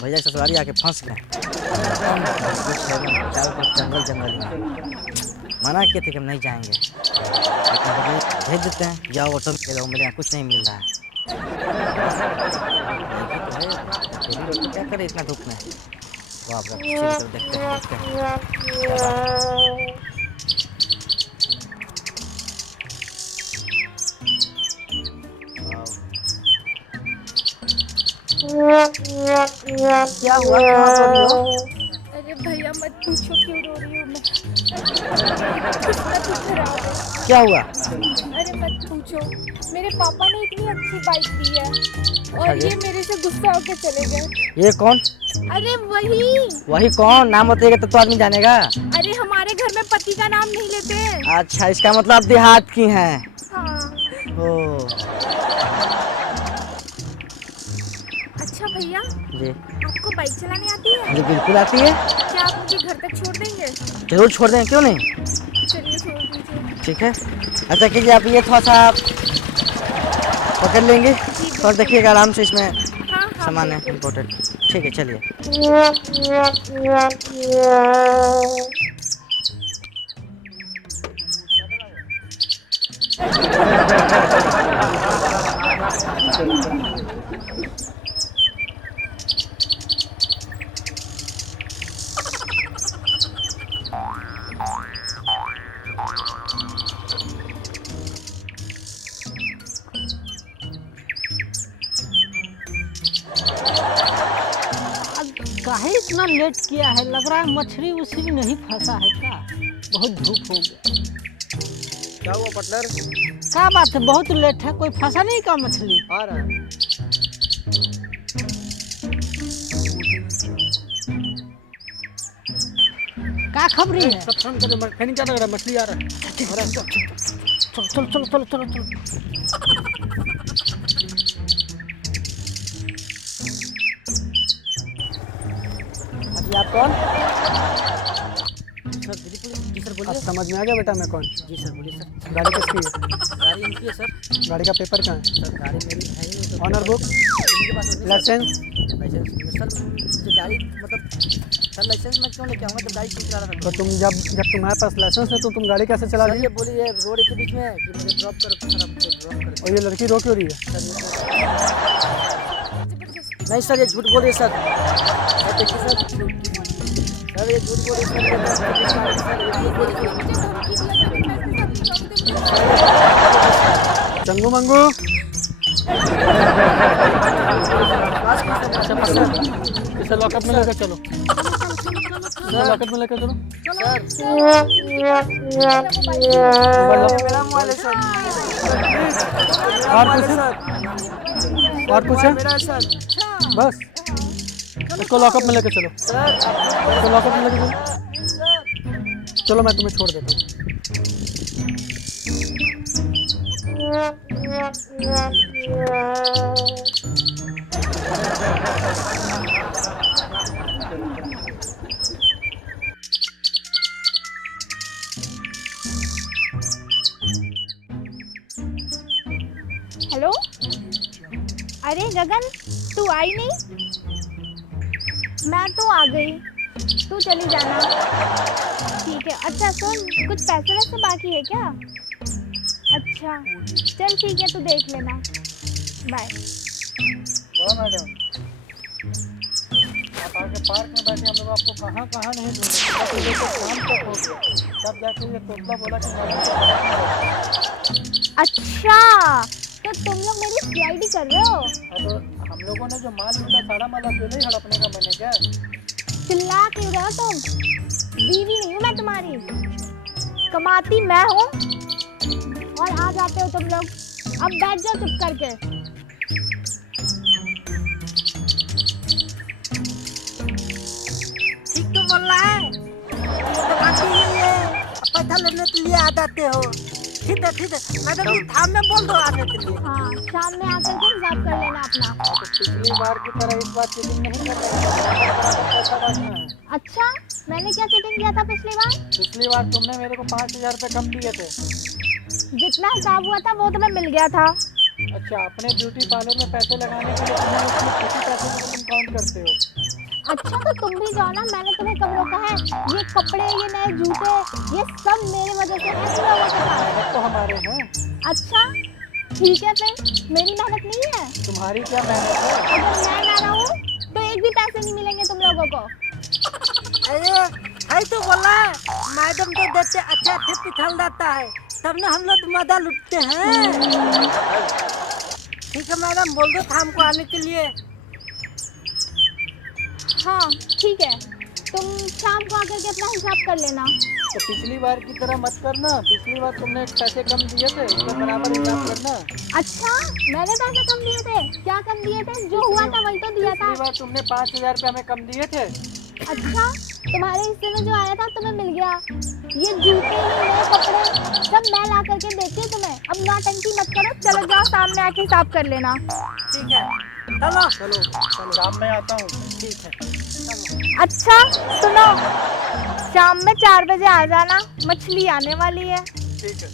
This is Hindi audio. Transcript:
भैया ससुराली आके फंस गए। जंगल जंगल मना किए थे कि हम नहीं जाएंगे, भेज देते हैं, जाओ ऑटो में जाओ, मेरे यहाँ कुछ नहीं मिल रहा है। तो क्या करे इतना धूप में। वो आप देखते हैं क्या हुआ, कहाँ सो रही हो? अरे भैया मत पूछो क्यों रो रही हूँ मैं। किस्मत ही खराब है। क्या हुआ? अरे मत पूछो, मेरे पापा ने इतनी अच्छी बाइक दी है और अच्छा ये मेरे से गुस्सा होकर चले गए। ये कौन? अरे वही वही कौन? नाम बताइएगा तो आदमी जानेगा। अरे हमारे घर में पति का नाम नहीं लेते। अच्छा, इसका मतलब आप देहात की हैं। हाँ। ओ अच्छा भैया जी आपको बाइक चलाने आती है? जी बिल्कुल आती है। क्या आप मुझे घर तक छोड़ देंगे? जरूर छोड़ दें, क्यों नहीं। चलिए छोड़ दीजिए। ठीक है, अच्छा कीजिए आप ये थोड़ा सा पकड़ लेंगे और देखिएगा आराम से, इसमें हाँ हाँ सामान है बिल्कुल। इम्पोर्टेंट। ठीक है चलिए। काहे इतना लेट किया है? लग रहा है मछली उछली नहीं फंसा है क्या? बहुत धूप हो गया। क्या हुआ पार्टनर? क्या बात है, बहुत लेट है, कोई फंसा नहीं का मछली? आ रहा है। क्या खबरी है? कहीं क्या लग रहा है, मछली आ रहा है। चलो चलो चलो चलो चलो चलो। जी आप कौन? सर जी सर बोलिए। समझ में आ गया बेटा मैं कौन? जी सर बोलिए सर। गाड़ी किसकी है? गाड़ी इनकी है सर। गाड़ी का पेपर कहाँ है? सर गाड़ी मेरी है ही नहीं तो ऑनर बुक, इनके पास होगी सर। लाइसेंस? लाइसेंस सर मुझे गाड़ी मतलब सर लाइसेंस मैं क्यों लेके आऊँगा जब गाड़ी खुद चला रहा था। तो तुम जब तुम्हारे पास लाइसेंस है तो तुम गाड़ी कैसे चला सर रही ये बोलिए रोड के बीच में कि मुझे ड्रॉप करो सर, आप मुझे ड्रॉप करो। और ये लड़की रो क्यों रही है? सर नहीं सर ये झूठ बोल रही है सर। सर देखिए सर ये झूठ बोल रही है सर। चंगू मंगू इसे लॉकअप में लेकर चलो, लॉकअप में लेकर चलो। मेरा मोबाइल है सर। और कुछ है? मेरा है सर। बस इसको लॉकअप में लेकर चलो, इसको लॉकअप में लेकर चलो। चलो मैं तुम्हें छोड़ देता हूँ। हेलो अरे गगन तू आई नहीं? मैं तो आ गई, तू चली जाना। ठीक है। अच्छा सुन, कुछ पैसे वैसे बाकी है क्या? अच्छा चल ठीक है, तू देख लेना। बाय। मैडम आप आके पार्क में बैठे, हम लोग आपको कहाँ कहाँ नहीं ढूंढे, शाम तक हो गया, तब जाके ये तोतला बोला कि अच्छा तो तुम लोग मेरी सीआईडी कर रहे हो? अब हम लोगों ने जो माल लूटा सारा माल अकेले ही हड़पने का बने क्या? चिल्ला क्यों रहे हो तुम? बीवी नहीं हूँ मैं तुम्हारी, कमाती मैं हूँ और आ जाते हो तुम लोग। अब बैठ जाओ चुप करके। ठीक तो बोल रहा है, कमाती नहीं है, पैसा लेने के लिए आ जाते हो। ठीक है मैडम जी थाम में बोल दो आने के लिए। हाँ शाम में आकर के हिसाब कर लेना अपना। तो पिछली बार की तरह इस बार चीटिंग नहीं कर रहे हैं, बराबर पैसा बांटना है। अच्छा मैंने क्या चीटिंग किया था पिछली बार? पिछली बार तुमने मेरे को 5,000 रुपये कम दिए थे। जितना हिसाब हुआ था वो तुम्हें मिल गया था। अच्छा, अपने ब्यूटी पार्लर में पैसे लगाने के लिए तुम्हें उसमें किसी पैसे को तुम काउंट करते हो। अच्छा तो तुम भी जाओ ना, मैंने तुम्हें कब रोका है? ये कपड़े, ये नए जूते, ये सब मेरे वजह से है तुम लोगों के पास। मेहनत तो हमारे हैं। अच्छा ठीक है फिर मेरी मेहनत नहीं है। तुम्हारी क्या मेहनत है? अगर मैं ना रहूं तो एक भी पैसे नहीं मिलेंगे तुम लोगों को। अरे है तो बोला है मैडम तो देते अच्छा पिछल जाता है, तब ना हम लोग मजा लुटते हैं। ठीक है मैडम बोल दो थाम को आने के लिए। हाँ ठीक है, तुम शाम को आकर के अपना हिसाब कर लेना। तो पिछली बार की तरह मत करना, पिछली बार तुमने पैसे कम दिए थे, उसमें बराबर हिसाब करना। अच्छा मैंने पैसे कम दिए थे? क्या कम दिए थे? जो हुआ था वही तो दिया था। पिछली बार तुमने 5,000 रुपये हमें कम दिए थे। अच्छा तुम्हारे हिस्से में जो आया था तुम्हें मिल गया। ये जूते, ये नए कपड़े सब मैं ला करके देती हूँ तुम्हें। अब नौटंकी मत करो, चलो जाओ सामने आके हिसाब कर लेना। ठीक है चलो चलो शाम में आता हूँ। ठीक है। अच्छा सुनो, शाम में 4 बजे आ जाना, मछली आने वाली है। ठीक है।